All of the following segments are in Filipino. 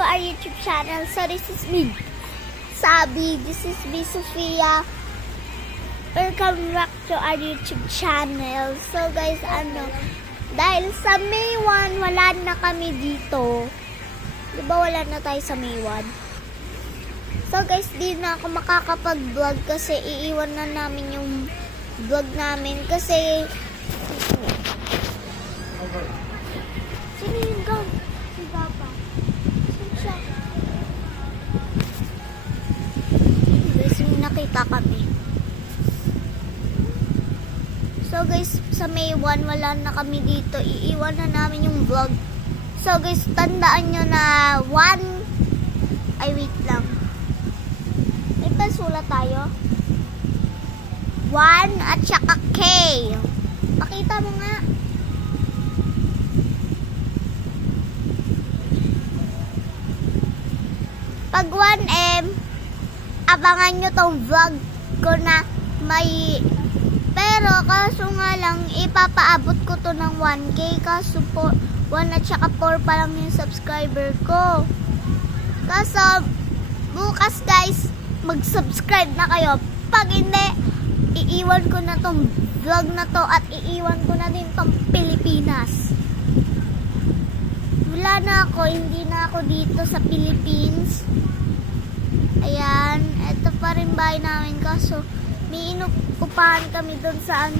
to our YouTube channel. So this is me, Sabi. This is me, Sophia. Welcome back to our YouTube channel. So guys, dahil sa May 1, wala na kami dito. Diba wala na tayo sa May 1? So guys, di na ako makakapag-vlog kasi iiwan na namin yung vlog namin kasi sino yung gang? Si Papa. Saan siya? Guys, may nakita kami. So guys, sa May 1 wala na kami dito. Iiwan na namin yung vlog. So guys, tandaan nyo na 1 ay wait lang. May pasulat tayo. 1 at saka K. Pakita mo nga. Pag 1M, abangan nyo tong vlog ko na may... Pero kaso nga lang, ipapaabot ko to ng 1K. Kaso po, 1 at saka 4 pa lang yung subscriber ko. Kaso, bukas guys, mag-subscribe na kayo. Pag hindi, iiwan ko na tong vlog na to at iiwan ko na din tong Pilipinas. Wala na ako, hindi na ako dito sa Philippines. Ayan, ito pa rin bahay namin kaso may inuupahan kami doon sa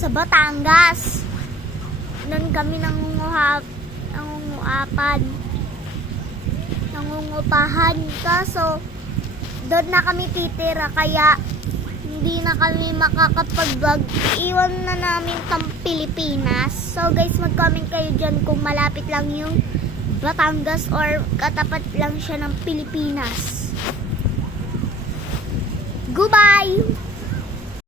sa Batangas. Doon kami nangungupahan kaso doon na kami titira kaya hindi na kami makakapag-vlog. Iwan na namin tang Pilipinas. So guys, mag-comment kayo dyan kung malapit lang yung Batangas or katapat lang siya ng Pilipinas. Goodbye!